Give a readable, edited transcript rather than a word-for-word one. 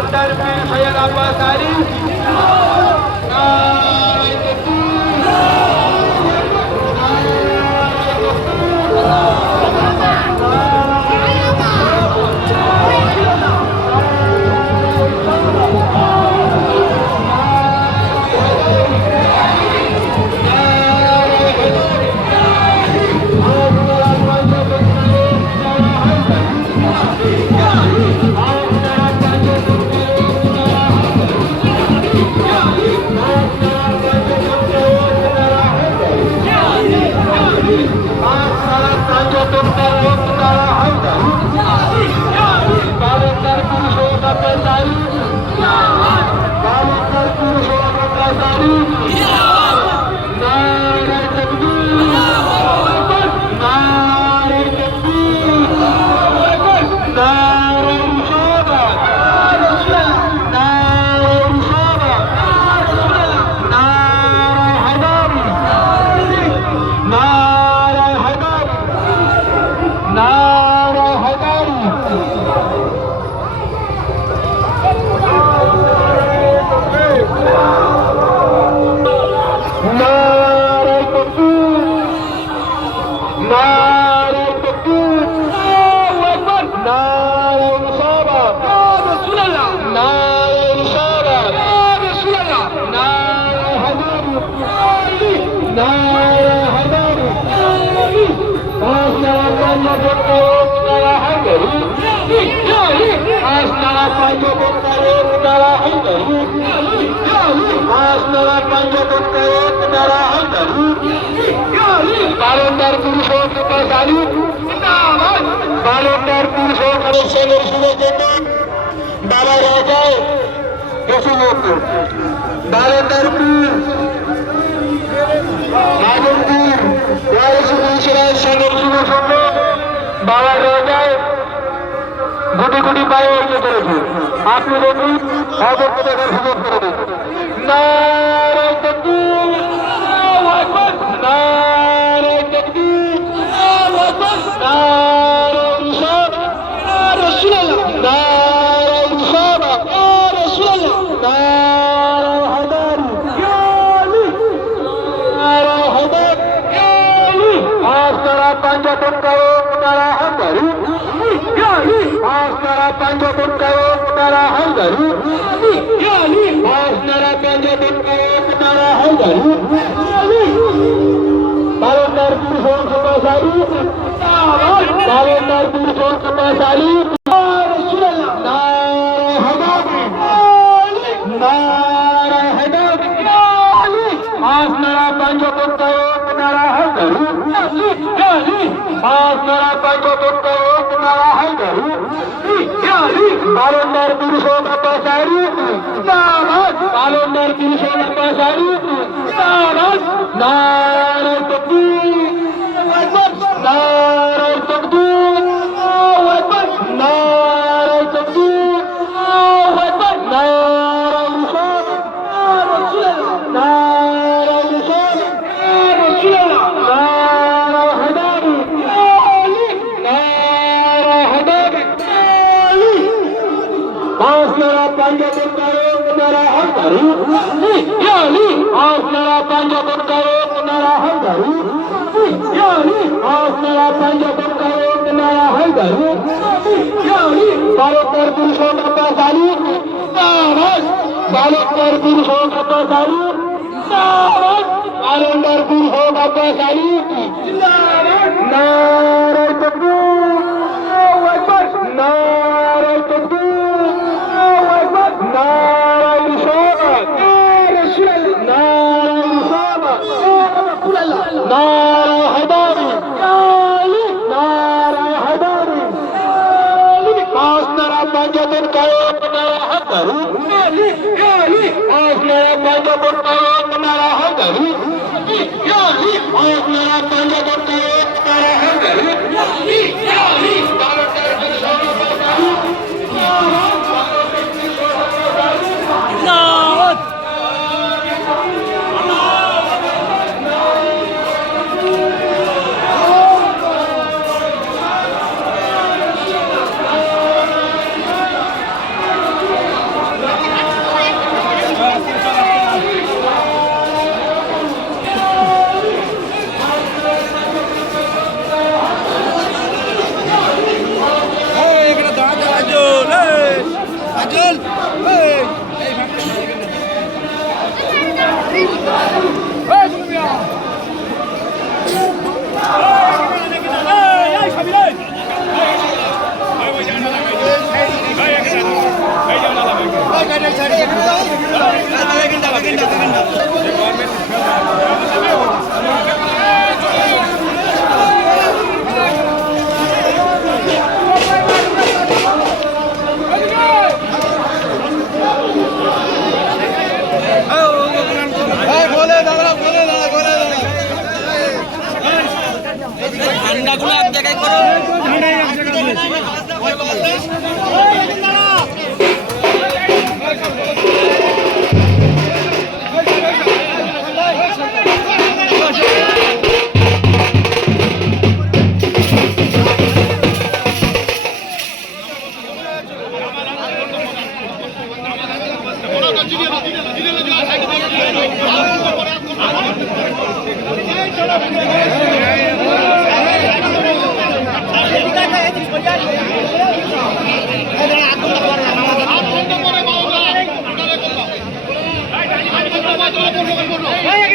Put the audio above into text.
বালুরদার পীর সৈয়দ আব্বাস আলী বালুরদার পীর সৈয়দ আব্বাস আলী বালুরদার পীর সৈয়দ অনুষ্ঠানের শুরুর জন্য বাবা রাজায় বেশি বালুরদার পীর মামুন পীর ওয়ারিসুল ইসলামের সঙ্গের শুরুর জন্য বাবা রাজায় গুটি গুটি পায়ে এগিয়ে চলেছে। আপনি দেখুন অবস্থা দেখার সুযোগ করে দিন। নারায়ে তাকবীর, আল্লাহু আকবার, নারায়ে তাকবীর, আল্লাহু আকবার, নারায়ে রিসালাত, ইয়া রাসূলুল্লাহ, নারায়ে রিসালাত, ইয়া রাসূলুল্লাহ, নারায়ে হায়দারি, ইয়া আলী, নারায়ে হায়দারি, ইয়া আলী। আপনারা পাঞ্জাবের কারো তারা হায়দারি, ইয়া আলী। আপনারা পাঞ্জাবের কারো তারা হায়দারি, ইয়া আলী। আপনারা পাঞ্জাবের কারো তারা হায়দারি, ইয়া আলী। বালুরদার পীর সৈয়দ আব্বাস আলী, বালুরদার পীর সৈয়দ আব্বাস আলী, ইয়া রাসূলুল্লাহ, নারায়ে হায়দারি, ইয়া আলী, নারায়ে হায়দারি, ইয়া আলী। আপনারা পাঞ্জাবের কারো তারা হায়দারি, ইয়া আলী। আপনারা পাঞ্জাবের কারো তারা হায়দারি, ইয়া আলী। বালুরদার পীর সৈয়দ আব্বাস আলী, বালুরদার পীর সৈয়দ আব্বাস আলী, নারায়ে তাকবীর, নারায়ে তাকবীর, আল্লাহু আকবার, নারায়ে তাকবীর, আল্লাহু আকবার, নারায়ে রিসালাত, ইয়া রাসূলুল্লাহ, নারায়ে রিসালাত, ইয়া রাসূলুল্লাহ, নারায়ে হায়দারি, ইয়া আলী, নারায়ে হায়দারি, ইয়া আলী। আপনারা পাঞ্জাবের কারো তারা হায়দারি, ইয়া আলী। আপনারা পাঞ্জাবের কারো তারা হায়দারি, ইয়া আলী। আপনারা পাঞ্জাবের কারো তারা হায়দারি, ইয়া আলী। বালুরদার পীর সৈয়দ আব্বাস আলী, বালুরদার পীর সৈয়দ আব্বাস আলী, বালুরদার পীর সৈয়দ আব্বাস আলী, নারায়ে তাকবীর, আল্লাহু আকবার, নারায়ে তাকবীর, আল্লাহু আকবার, নারায়ে রিসালাত, ইয়া রাসূলুল্লাহ, নারায়ে রিসালাত, ইয়া রাসূলুল্লাহ, নারায়ে হায়দারি, ইয়া আলী, নারায়ে হায়দারি, ইয়া আলী। আপনারা পাঞ্জাবের কারো তারা হায়দারি, ইয়া আলী, ইয়া আলী। আপনারা পাঞ্জাবের কারো তারা হায়দারি, ইয়া আলী। আপনারা পাঞ্জাবের কারো তারা হায়দারি, ইয়া আলী, ইয়া আলী। বালুরদার পীর সৈয়দ আব্বাস আলী, ঠান্ডাগুলো এক জায়গায় করো। Hey,